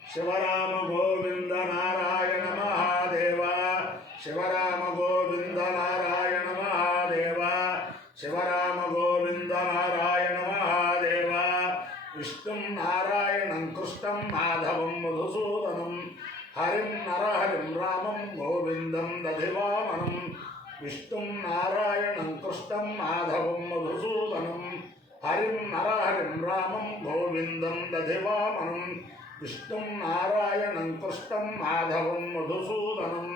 శివరామ గోవింద నారాయణ మహాదేవ శివరామ గోవింద నారాయణ మహాదేవ శివరామ గోవింద నారాయణ మహాదేవ విష్ణుం నారాయణం కృష్ణం మాధవం మధుసూదనం హరిం నరహరిం రామం గోవిందం దధివామనం విష్ణుం నారాయణం కృష్ణం మాధవం మధుసూదనం హరిం నరహరిం రామం గోవిందం దధివామనం విష్ణుం నారాయణం కృష్ణం మాధవం మధుసూదనం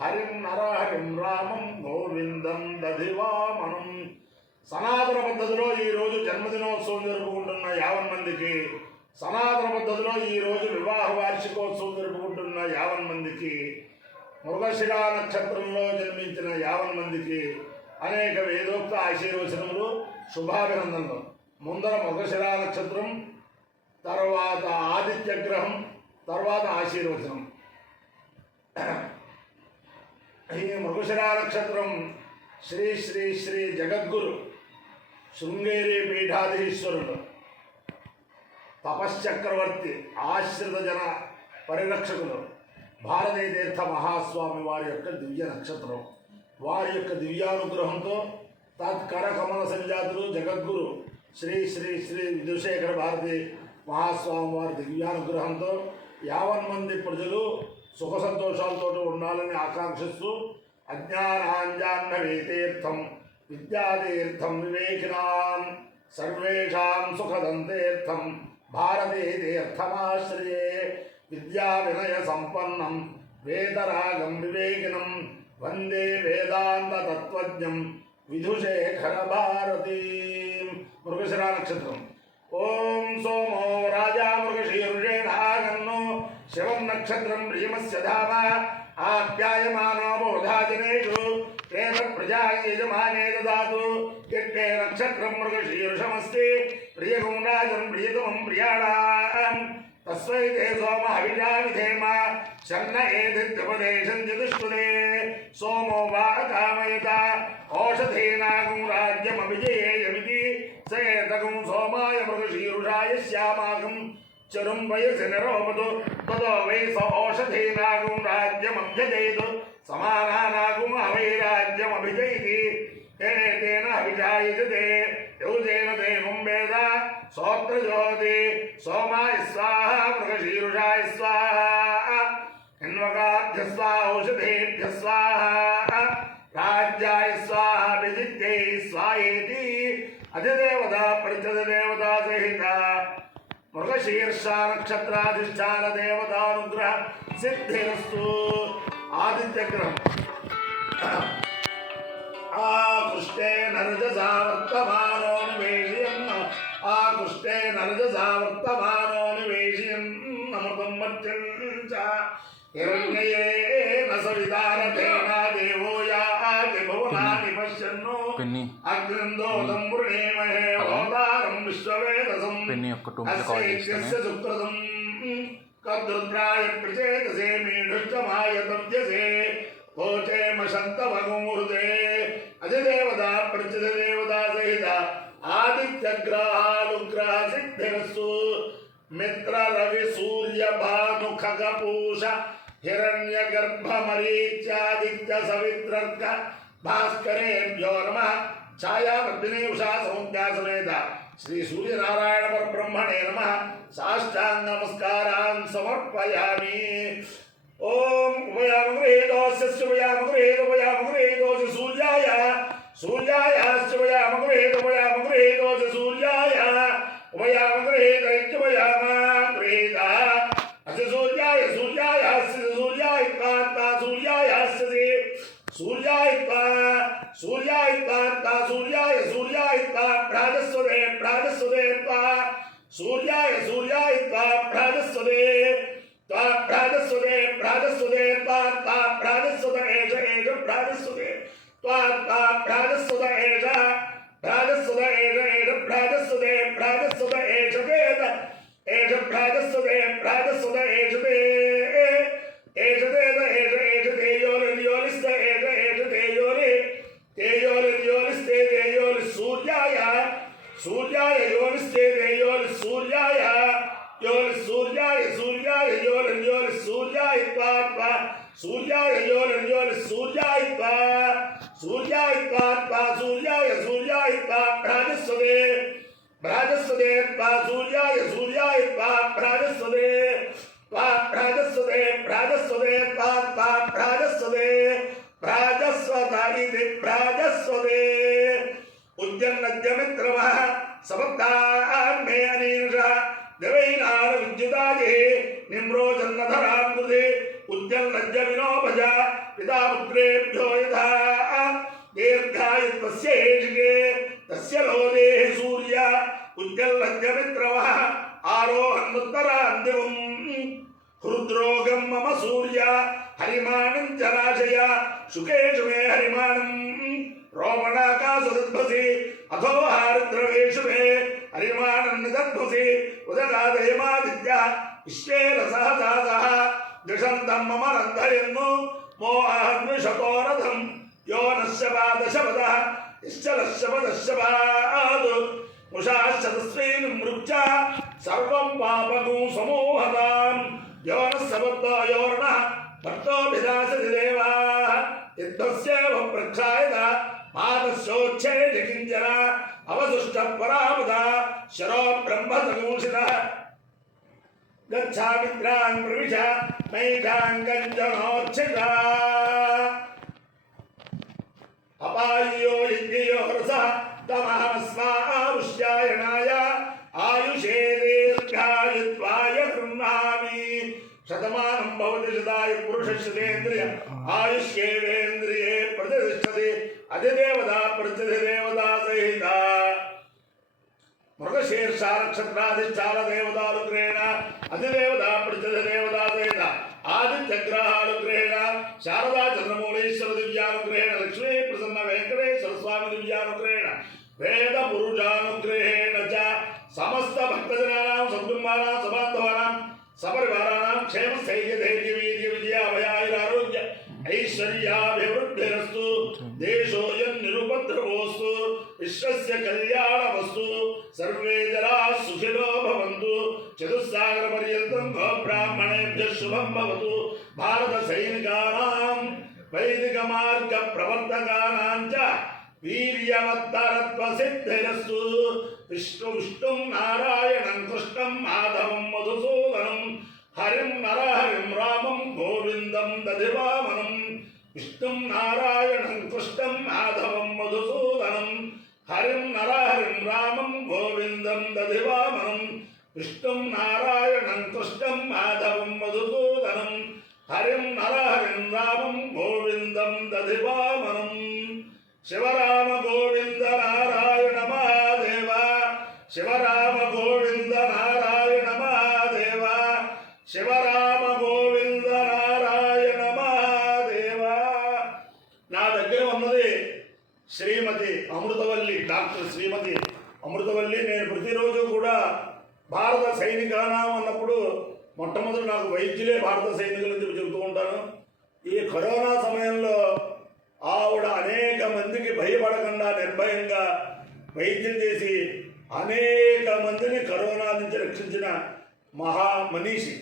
హరిం నరహరిం రామం గోవిందం దధివామనం. సనాతన పద్ధతిలో ఈరోజు జన్మదినోత్సవం జరుపుకుంటున్న 50 మందికి, సనాతన పద్ధతిలో ఈరోజు వివాహ వార్షికోత్సవం జరుపుకుంటున్న 50 మందికి, మృగశిరా నక్షత్రంలో జన్మించిన 50 మందికి అనేక వేదోక్త ఆశీర్వచనములు, శుభాభినందనలు. ముందర మృగశిరా నక్షత్రం, తర్వాత ఆదిత్యగ్రహం, తర్వాత ఆశీర్వచనం. ఈ మృగశిరా నక్షత్రం శ్రీ శ్రీ శ్రీ జగద్గురు శృంగేరి పీఠాధీశ్వరుడు తపశ్చక్రవర్తి ఆశ్రిత జన పరిరక్షకులు భారతీ తీర్థ మహాస్వామి వారి యొక్క దివ్య నక్షత్రం. వారి యొక్క దివ్యానుగ్రహంతో తత్కర కమల సంజాతులు జగద్గురు శ్రీ శ్రీ శ్రీ విధుశేఖర భారతి మహాస్వామి వారి దివ్యానుగ్రహంతో 50 మంది ప్రజలు సుఖ సంతోషాలతో ఉండాలని ఆకాంక్షిస్తూ అజ్ఞానాంజాహ్నవీతీర్థం విద్యాతీర్థం వివేకినాం సర్వేషాం సుఖదం తీర్థం భారతీ తీర్థమాశ్రయే విద్యా వినయ సంపన్నం వేదరాగం వివేకినం వందే వేదాంత తత్వజ్ఞం విధుశేఖర భారతీ. మృగశిరా నక్షత్రం. ఓం సోమో రాజా మృగశీర్షేణాగన్నో శివం నక్షత్రం ప్రియమస్య ధామ ఆప్యాయమానో బహుధా జనేషు తేన ప్రజా యజమానే దదాతు. యత్తే నక్షత్రం మృగశీర్షమస్తి ప్రియగం రాజం ప్రియతమం ప్రియాణాం తస్మై తే సోమ హవిషా విధేమ శర్ణ ఏదిత్యుపదేశం చతుష్టుదే. సోమో వా కామయత ఓషధీనాగం రాజ్యమభిజయేయమితి సేతకం సోమాయ మృగశీర్షాయ శ్యామాకం చరుం వయసి నిరోపదు తదో వై స ఓషధీనాగం రాజ్యమభ్యజయతు సమానానాగం అవై రాజ్యమభిజయతి తేన అభిజాయతే యౌజేన దేవం వేద సోత్రజ్యోతి సోమాయ స్వాహ మృగశీర్షాయ స్వాహ ఇన్వకాభ్య స్వాహ ఔషధేభ్య స్వాహ రాజ్యాయ స్వాహ విజిత్యై స్వాహేతి. అధిదేవత ప్రత్యధిదేవత సహిత మృగశీర్ష నక్షత్రాధిష్టాన దేవతానుగ్రహ సిద్ధిరస్తు. ఆదిత్యగ్రహం. ఆకృష్టే నరజసా వర్తమానో నివేశయం ఆకృష్టే నరజసా వర్తమానో నివేశయం అమృతం మత్యం చ హిరణ్యేన సవితారతేన దేవో యాతి భువనాని పశ్యన్నో అగ్నిందోదం వృణేమహే ఓదారం విశ్వవేదసం అస్య సుకృతం కద్రుద్రాయ ప్రచేతసే మీఢుష్టమాయ తవ్యసే కోచేమ శంతమగుమూర్తే. అధిదేవత ప్రత్యధిదేవత సహిత ఆదిత్యగ్రహానుగ్రహ సిద్ధిరస్సు. మిత్ర రవి సూర్య భాను ఖగపూష హిరణ్య గర్భ మరీచ్యాదిత్య సవిత్రర్క భాస్కరేభ్యో నమః. ఛాయావర్ధిని ఉషా సౌంద్యా సమేత శ్రీ సూర్యనారాయణ పరబ్రహ్మణే నమః. సాష్టాంగ నమస్కారాన్ సమర్పయామి. ఓం ఉభయామగృహేదోస్య సూర్యాయ సూర్యాయ ఉభయామగృహేదోస్య సూర్యాయ ఉభయామగృహేదైత్యుభయామగృహేద అస్య సూర్యాయ సూర్యాయ సూర్యాయిత్వాంతా సూర్యాయ సూర్యాయిత్వా సూర్యాయిత్వాంతా సూర్యాయ సూర్యాయిత్వా ప్రాజస్వదే ప్రాజస్వదే త్వా సూర్యాయ సూర్యాయిత్వా ప్రాజస్వదే ప్రాజస్వదే ప్రాజస్వదే త్వా ప్రాజస్వద ఏష ఏష ప్రాజస్వదే త్వా ప్రాజస్వద ఏష ప్రాజస్వద ఏష ఏష ప్రాజస్వదే ప్రాజస్వద ఏష వేద ఏష ప్రాజస్వదే ప్రాజస్వద ఏష దే ఏష వేద ఏష ఏష దేయోలి యోలిస్త ఏష ఏష దేయోలి దేయోలి యోలిస్తే దేయోలి సూర్య सूर्याय योनिश्चेदे योनिसूर्याय योनिसूर्याय सूर्याय योनिसूर्याय त्वा सूर्याय योनिसूर्याय त्वा सूर्याय त्वा सूर्याय त्वा भ्राजस्वदे भ्राजस्वदे त्वा सूर्याय त्वा भ्राजस्वदे त्वा भ्राजस्वदे भ्राजस्वदे त्वा भ्राजस्वदे भ्राजस्वदायिते भ्राजस्वदे उद्यन्नद्यमित्रमः सपत्तान् मे अनीर्षः देवैनान विद्युदाये निम्रोजन्नधरान् कृते उद्यन्नद्य विनोभज पिता पुत्रेभ्यो यथा दीर्घायुत्वस्य हेषिके तस्य लोदेः सूर्य उद्यन्नद्यमित्रमः आरोहन्नुत्तरान् दिवम् हृद्रोगं मम सूर्य हरिमाणं जलाशय शुकेषु मे हरिमाणं रोमणाकाशदद्भसि अथो हारद्रवेषु मे हरिमाणं निदद्भसि उदगादयमादित्य विश्वे रसहसासः द्विषन्तं मम रन्धयन्नु मोहाद्विषतो रथं यो नस्य पादशपदः यश्चलश्शपदश्शपाद् मुषाश्चतस्वीन् मृच्च सर्वं पापगुं समूहताम् यो नः सपत्तो योर्णः भक्तोऽभिदासति देवाः यद्भस्येव प्रक्षायत पादस्योच्छेदि किञ्चन अवसुष्टः परामुदा शरो ब्रह्मसंसूषितः गच्छामित्रान् प्रविश मैषान् गञ्जनोच्छितः अपायो यज्ञयो रसः तमहमस्मारुष्यायणाय आयुषे दीर्घायुत्वाय गृह्णामि शतमानं भवति शताय पुरुषशतेन्द्रिय आयुष्येवेन्द्रिये प्रतिष्ठते अधिदेवता प्रतिदेवता सहिता मृगशीर्षा नक्षत्राधिष्ठान देवतानुग्रहेण अधिदेवता प्रतिदेवता सहित आदित्यग्रहानुग्रहेण शारदा चंद्रमौळीश्वर दिव्यानुग्रहेण लक्ष्मी प्रसन्न वेंकटेश्वर स्वामी दिव्यानुग्रहेण वेद पुरुषानुग्रहेण च समस्त भक्तजनानां सद्गुणानां सबान्धवानां सपरिवाराणां क्षेम स्थैर्य धैर्य वीर्य विजय अभयायुरारोग्य ऐश्वर्याभिवृद्धिरस्तु देशोऽयं निरुपद्रवोऽस्तु विश्वस्य कल्याणमस्तु सर्वे जनाः सुखिनो भवन्तु चतुस्सागरपर्यन्तं गोब्राह्मणेभ्यः शुभं भवतु भारतसैनिकानां वैदिकमार्गप्रवर्तकानां च वीर्यवत्तरत्वसिद्धिरस्तु विष्णुं नारायणं कृष्णं माधवं मधुसूदनं हरिं नरहरिं रामं गोविन्दं दधिवामनं विष्णुं नारायणं कृष्णं माधवं मधुसूदनं हरिं नरहरिं रामं गोविन्दं दधिवामनं विष्णुं नारायणं कृष्णं माधवं मधुसूदनं हरिं नरहरिं रामं गोविन्दं दधिवामनं शिवराम गोविंद नारायण महादेव शिवराम गोविंद नारायण महादेव शिवराम गोविंद नारायण महादेव నా దగ్గర ఉన్నది శ్రీమతి అమృతవల్లి డాక్టర్ శ్రీమతి అమృతవల్లి. నేను ప్రతిరోజు కూడా భారత సైనికానాం అన్నప్పుడు మొట్టమొదటి నాకు వైద్యులే భారత సైనికులు అని చెప్పి చెబుతూ ఉంటాను. ఈ కరోనా సమయంలో ఆవిడ అనేక మందికి భయపడకుండా నిర్భయంగా వైద్యం చేసి అనేక మందిని కరోనా నుంచి రక్షించిన మహామనీషి.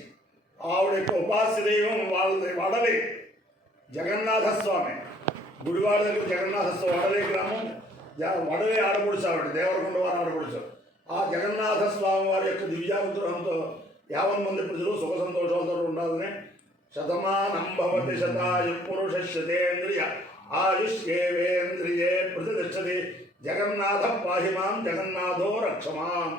ఆవిడ యొక్క ఉపాస్య దైవం వాళ్ళది వడలి జగన్నాథస్వామి. గుడివాడ దగ్గర జగన్నాథస్వామి వడలి గ్రామం, వడలి ఆడపడుచు ఆవిడ, దేవరకొండ వారి ఆడపడుచు. ఆ జగన్నాథస్వామి వారి యొక్క దివ్యానుగ్రహంతో 50 మంది ప్రజలు సుఖ సంతోషాలతో ఉండాలని శతమానం భవతి శతాయు పురుషశతేంద్రియ आयुष्येवेन्द्रिये प्रतिष्ठति जगन्नाथ पाहि मां जगन्नाथो रक्ष माम्.